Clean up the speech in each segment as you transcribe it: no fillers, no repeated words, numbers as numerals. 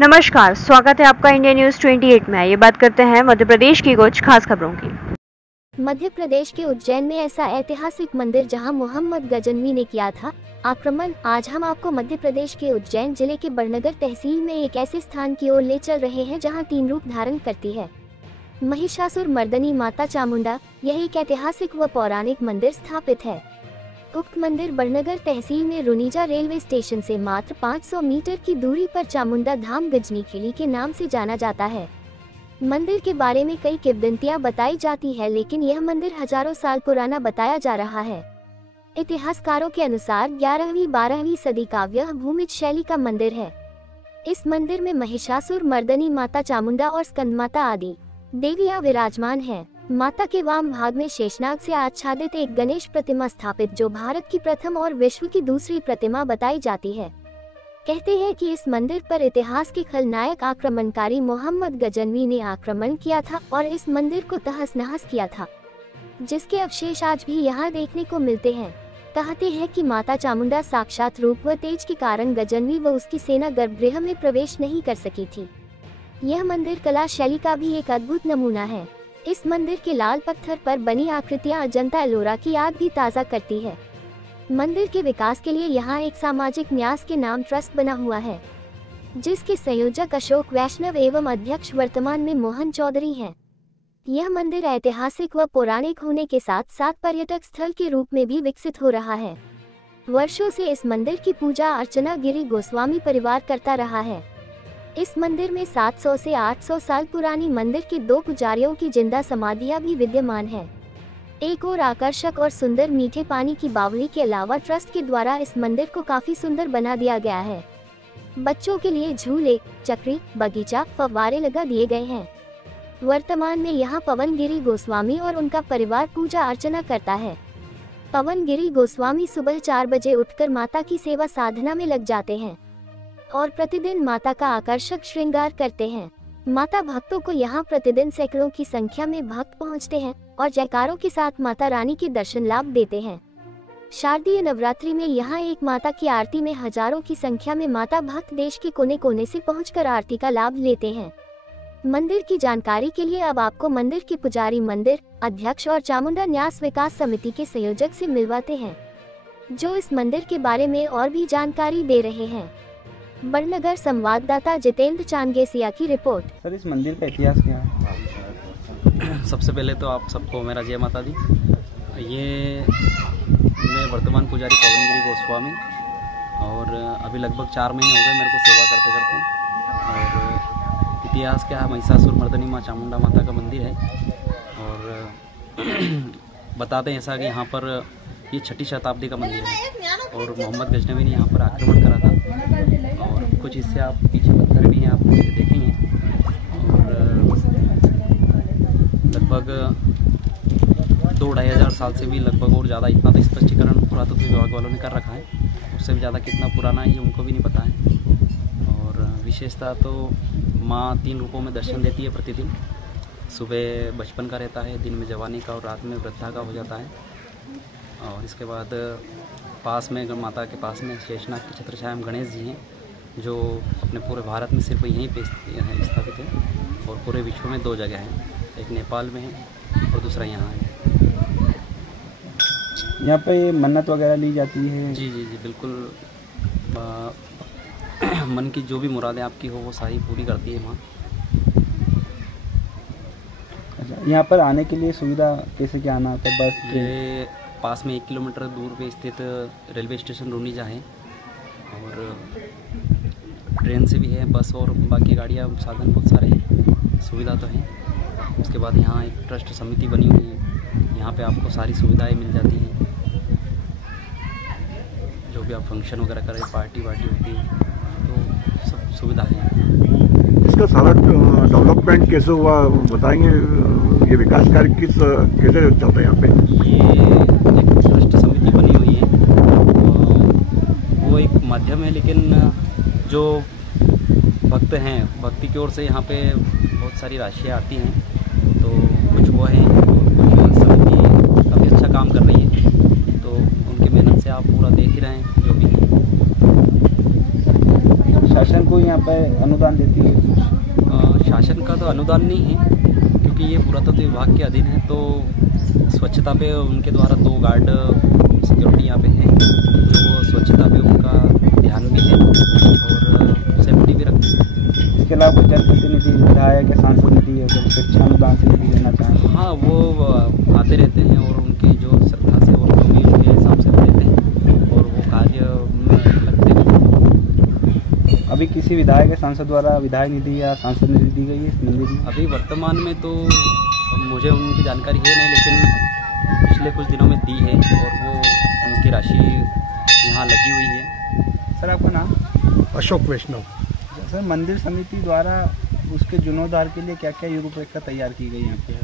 नमस्कार, स्वागत है आपका इंडिया न्यूज 28 में। ये बात करते हैं मध्य प्रदेश की कुछ खास खबरों की। मध्य प्रदेश के उज्जैन में ऐसा ऐतिहासिक मंदिर जहां मोहम्मद गजनवी ने किया था आक्रमण। आज हम आपको मध्य प्रदेश के उज्जैन जिले के बड़नगर तहसील में एक ऐसे स्थान की ओर ले चल रहे हैं जहां 3 रूप धारण करती है महिषासुर मर्दनी माता चामुंडा। यह एक ऐतिहासिक व पौराणिक मंदिर स्थापित है। उक्त मंदिर बड़नगर तहसील में रुनीजा रेलवे स्टेशन से मात्र 500 मीटर की दूरी पर चामुंडा धाम गजनी खिली के नाम से जाना जाता है। मंदिर के बारे में कई किंवदंतियां बताई जाती है, लेकिन यह मंदिर हजारों साल पुराना बताया जा रहा है। इतिहासकारों के अनुसार 11वीं-12वीं सदी का यह भूमिज शैली का मंदिर है। इस मंदिर में महिषासुर मर्दनी माता चामुंडा और स्कंदमाता आदि देवियां विराजमान हैं। माता के वाम भाग में शेषनाग से आच्छादित एक गणेश प्रतिमा स्थापित, जो भारत की प्रथम और विश्व की दूसरी प्रतिमा बताई जाती है। कहते हैं कि इस मंदिर पर इतिहास के खलनायक आक्रमणकारी मोहम्मद गजनवी ने आक्रमण किया था और इस मंदिर को तहस नहस किया था, जिसके अवशेष आज भी यहाँ देखने को मिलते हैं। कहते हैं कि माता चामुंडा साक्षात रूप व तेज के कारण गजनवी व उसकी सेना गर्भगृह में प्रवेश नहीं कर सकी थी। यह मंदिर कला शैली का भी एक अद्भुत नमूना है। इस मंदिर के लाल पत्थर पर बनी आकृतियां अजंता एलोरा की याद भी ताज़ा करती है। मंदिर के विकास के लिए यहाँ एक सामाजिक न्यास के नाम ट्रस्ट बना हुआ है, जिसके संयोजक अशोक वैष्णव एवं अध्यक्ष वर्तमान में मोहन चौधरी हैं। यह मंदिर ऐतिहासिक व पौराणिक होने के साथ साथ पर्यटक स्थल के रूप में भी विकसित हो रहा है। वर्षों से इस मंदिर की पूजा अर्चना गिरी गोस्वामी परिवार करता रहा है। इस मंदिर में 700 से 800 साल पुरानी मंदिर की 2 पुजारियों की जिंदा समाधियां भी विद्यमान हैं। एक और आकर्षक और सुंदर मीठे पानी की बावली के अलावा ट्रस्ट के द्वारा इस मंदिर को काफी सुंदर बना दिया गया है। बच्चों के लिए झूले, चक्री, बगीचा, फव्वारे लगा दिए गए हैं। वर्तमान में यहाँ पवन गिरी गोस्वामी और उनका परिवार पूजा अर्चना करता है। पवन गिरी गोस्वामी सुबह 4 बजे उठकर माता की सेवा साधना में लग जाते हैं और प्रतिदिन माता का आकर्षक श्रृंगार करते हैं। माता भक्तों को यहाँ प्रतिदिन सैकड़ों की संख्या में भक्त पहुँचते हैं और जयकारों के साथ माता रानी के दर्शन लाभ देते हैं। शारदीय नवरात्रि में यहाँ एक माता की आरती में हजारों की संख्या में माता भक्त देश के कोने कोने से पहुंचकर आरती का लाभ लेते हैं। मंदिर की जानकारी के लिए अब आपको मंदिर के पुजारी, मंदिर अध्यक्ष और चामुंडा न्यास विकास समिति के संयोजक से मिलवाते हैं, जो इस मंदिर के बारे में और भी जानकारी दे रहे हैं। बड़नगर संवाददाता जितेंद्र चांगेसिया की रिपोर्ट। सर, इस मंदिर का इतिहास क्या है? सबसे पहले तो आप सबको मेरा जय माता दी। ये मैं वर्तमान पुजारी पवनगिरी गोस्वामी और अभी लगभग 4 महीने हो गए मेरे को सेवा करते करते। और इतिहास क्या है, महिषासुर मर्दनी माँ चामुंडा माता का मंदिर है। और बताते हैं ऐसा कि यहाँ पर ये 6ठी शताब्दी का मंदिर है और मोहम्मद गजनवी ने यहाँ पर आक्रमण करा था। और कुछ इससे आप पीछे पत्थर भी हैं, आप देखेंगे। और लगभग 2-2.5 हज़ार साल से भी लगभग और ज़्यादा, इतना तो स्पष्टीकरण पुरातत्व विभाग वालों ने कर रखा है। उससे भी ज़्यादा कितना पुराना है ये उनको भी नहीं पता है। और विशेषता तो माँ 3 रूपों में दर्शन देती है प्रतिदिन। सुबह बचपन का रहता है, दिन में जवानी का और रात में वृद्धा का हो जाता है। और इसके बाद पास में माता के पास में शेषनाग के छत्रछाया गणेश जी हैं, जो अपने पूरे भारत में सिर्फ यहीं पे स्थापित है। और पूरे विश्व में 2 जगह हैं, एक नेपाल में है और दूसरा यहाँ है। यहाँ पे मन्नत वगैरह ली जाती है? जी जी जी बिल्कुल। मन की जो भी मुरादें आपकी हो वो सारी पूरी करती है माँ। अच्छा, यहाँ पर आने के लिए सुविधा कैसे क्या आना होता है? बस ये पास में 1 किलोमीटर दूर पे स्थित रेलवे स्टेशन रुनीजा है और ट्रेन से भी है, बस और बाकी गाड़ियाँ साधन बहुत सारे हैं, सुविधा तो है। उसके बाद यहाँ एक ट्रस्ट समिति बनी हुई है, यहाँ पे आपको सारी सुविधाएं मिल जाती हैं। जो भी आप फंक्शन वगैरह करें, पार्टी वार्टी होती है तो सब सुविधा है। इसका सारा डेवलपमेंट कैसे हुआ बताएंगे? ये विकास कार्य कैसे चलता है यहाँ पे? ये एक ट्रस्ट समिति बनी हुई है, वो एक माध्यम है, लेकिन जो भक्त हैं, भक्ति की ओर से यहाँ पे बहुत सारी राशियाँ आती हैं, तो कुछ वो हैं और कुछ समिति काफ़ी अच्छा काम कर रही है। तो उनकी मेहनत से आप पूरा देख ही रहे हैं जो भी है। शासन को यहाँ पे अनुदान देती है? शासन का तो अनुदान नहीं है, क्योंकि ये पुरातत्व विभाग के अधीन है। तो स्वच्छता पे उनके द्वारा 2 गार्ड सिक्योरिटी यहाँ पे हैं, जो स्वच्छता पे उनका ध्यान भी है और सेफ्टी भी रखते हैं। इसके अलावा कोई जनप्रतिनिधि, विधायक या सांसद निधि है जो शिक्षा अनुदान से निधि देना चाहें? हाँ, वो आते रहते हैं और उनकी जो श्रद्धा से और जो भी उनके हिसाब से देते हैं और वो कार्य में लगते हैं। अभी किसी विधायक या सांसद द्वारा विधायक निधि या सांसद निधि दी गई है इस मंदिर की? अभी वर्तमान में तो मुझे उनकी जानकारी है नहीं, लेकिन पिछले कुछ दिनों में दी है और वो उनकी राशि यहाँ लगी हुई है। सर, आपका नाम? अशोक वैष्णव। सर, मंदिर समिति द्वारा उसके जीर्णोद्धार के लिए क्या क्या रूपरेखा तैयार की गई यहाँ पे?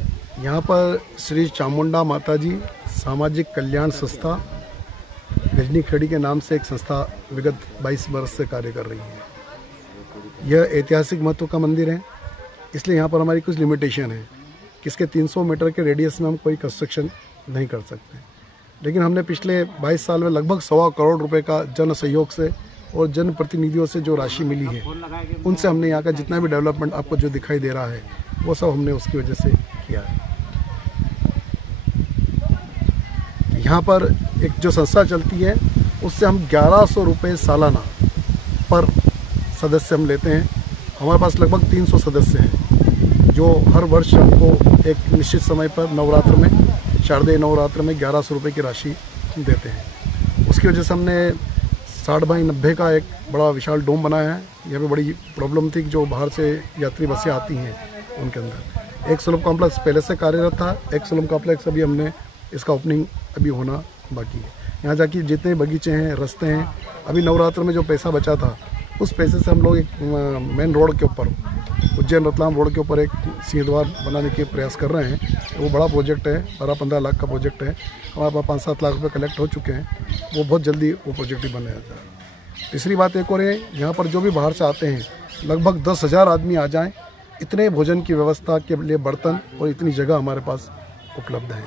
यहाँ पर श्री चामुंडा माता जी सामाजिक कल्याण संस्था गजनी खेड़ी के नाम से एक संस्था विगत 22 वर्ष से कार्य कर रही है। यह ऐतिहासिक महत्व का मंदिर है, इसलिए यहाँ पर हमारी कुछ लिमिटेशन है कि इसके 300 मीटर के रेडियस में हम कोई कंस्ट्रक्शन नहीं कर सकते। लेकिन हमने पिछले 22 साल में लगभग 1.25 करोड़ रुपए का जन सहयोग से और जन प्रतिनिधियों से जो राशि मिली है, उनसे हमने यहाँ का जितना भी डेवलपमेंट आपको जो दिखाई दे रहा है वो सब हमने उसकी वजह से किया है। यहाँ पर एक जो संस्था चलती है उससे हम 1100 रुपये सालाना पर सदस्य हम लेते हैं। हमारे पास लगभग 300 सदस्य हैं जो हर वर्ष हमको एक निश्चित समय पर नवरात्र में, शारदीय नवरात्र में 1100 रुपये की राशि देते हैं। उसकी वजह से हमने 60 बाई 90 का एक बड़ा विशाल डोम बनाया है। यहाँ पे बड़ी प्रॉब्लम थी कि जो बाहर से यात्री बसें आती हैं उनके अंदर। एक स्लम कॉम्प्लेक्स पहले से कार्यरत था, एक स्लम कॉम्प्लेक्स अभी हमने इसका ओपनिंग अभी होना बाकी है। यहाँ जाके जितने बगीचे हैं, रास्ते हैं, अभी नवरात्र में जो पैसा बचा था उस पैसे से हम लोग एक मेन रोड के ऊपर, उज्जैन रतलाम रोड के ऊपर एक सिंह द्वार बनाने के प्रयास कर रहे हैं। वो बड़ा प्रोजेक्ट है, 12-15 लाख का प्रोजेक्ट है। हमारे पास 5-7 लाख रुपए कलेक्ट हो चुके हैं। वो बहुत जल्दी वो प्रोजेक्ट ही बन जाता है। तीसरी बात एक और है, यहाँ पर जो भी बाहर से आते हैं लगभग 10,000 आदमी आ जाएं, इतने भोजन की व्यवस्था के लिए बर्तन और इतनी जगह हमारे पास उपलब्ध है।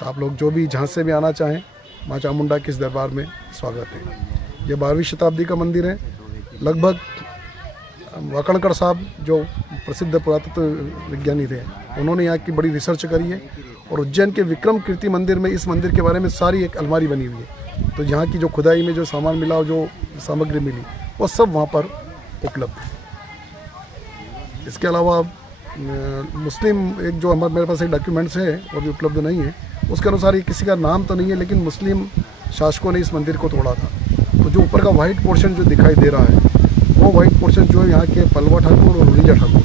तो आप लोग जो भी जहाँ से भी आना चाहें, माँ चामुंडा के इस दरबार में स्वागत है। ये 12वीं शताब्दी का मंदिर है। लगभग वाकणकर साहब जो प्रसिद्ध पुरातत्व विज्ञानी थे, उन्होंने यहाँ की बड़ी रिसर्च करी है और उज्जैन के विक्रम कीर्ति मंदिर में इस मंदिर के बारे में सारी एक अलमारी बनी हुई है। तो यहाँ की जो खुदाई में जो सामान मिला और जो सामग्री मिली वो सब वहाँ पर उपलब्ध है। इसके अलावा मुस्लिम एक जो मेरे पास एक डॉक्यूमेंट्स है वो भी उपलब्ध नहीं है, उसके अनुसार ये किसी का नाम तो नहीं है, लेकिन मुस्लिम शासकों ने इस मंदिर को तोड़ा था। तो जो ऊपर का वाइट पोर्शन जो दिखाई दे रहा है वो वाइट पोर्शन जो है यहाँ के पलवा ठाकुर और रुनिजा ठाकुर,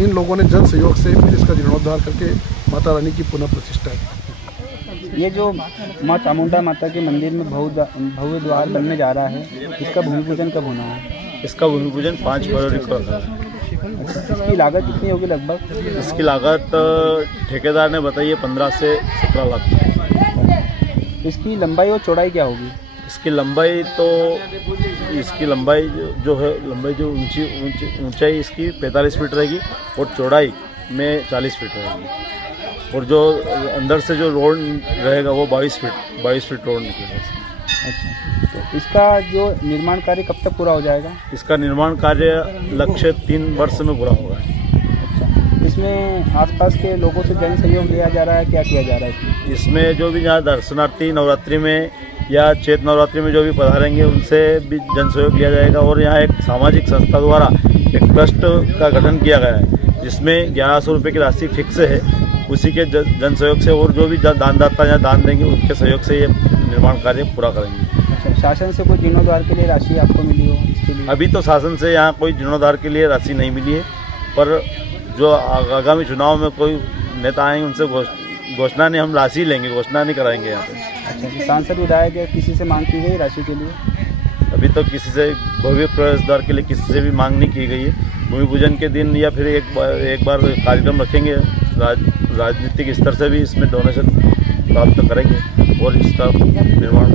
इन लोगों ने जन सहयोग से फिर इसका जीर्णोद्धार करके माता रानी की पुनः प्रतिष्ठा की। ये जो माँ चामुंडा माता के मंदिर में भव्य द्वार बनने जा रहा है, इसका भूमि पूजन कब होना है? इसका भूमि पूजन 5 फरवरी को होगा। अच्छा, इसकी लागत कितनी होगी लगभग? इसकी लागत ठेकेदार ने बताई है 15 से 17 लाख। इसकी लंबाई और चौड़ाई क्या होगी? इसकी लंबाई जो है लंबाई जो ऊंचाई इसकी 45 फीट रहेगी और चौड़ाई में 40 फीट रहेगी और जो अंदर से जो रोड रहेगा वो 22 फीट रोड निकलेगा इसमें। अच्छा, तो इसका जो निर्माण कार्य कब तक पूरा हो जाएगा? इसका निर्माण कार्य लक्ष्य 3 वर्ष में पूरा होगा। अच्छा, इसमें आसपास के लोगों से जन सहयोग लिया जा रहा है, क्या किया जा रहा है इसमें जो भी यहाँ दर्शनार्थी नवरात्रि में या चैत नवरात्रि में जो भी पधारेंगे उनसे भी जन सहयोग लिया जाएगा। और यहाँ एक सामाजिक संस्था द्वारा एक ट्रस्ट का गठन किया गया है जिसमें 1100 रुपये की राशि फिक्स है। उसी के जन सहयोग से और जो भी दानदाता यहाँ दान देंगे उनके सहयोग से ये निर्माण कार्य पूरा करेंगे। अच्छा, शासन से कोई जीर्णोद्धार के लिए राशि आपको मिली हो इसके लिए? अभी तो शासन से यहाँ कोई जीर्णोद्धार के लिए राशि नहीं मिली है, पर जो आगामी चुनाव में कोई नेता आएंगे उनसे घोषणा नहीं, हम राशि लेंगे, घोषणा नहीं कराएंगे यहाँ पे। अच्छा, तो सांसद विधायक या किसी से मांग की गई राशि के लिए? अभी तो किसी से भव्य प्रवेश द्वार के लिए किसी से भी मांग नहीं की गई है। भूमि पूजन के दिन या फिर एक बार कार्यक्रम रखेंगे, राजनीतिक स्तर से भी इसमें डोनेशन प्राप्त करेंगे और इसका निर्माण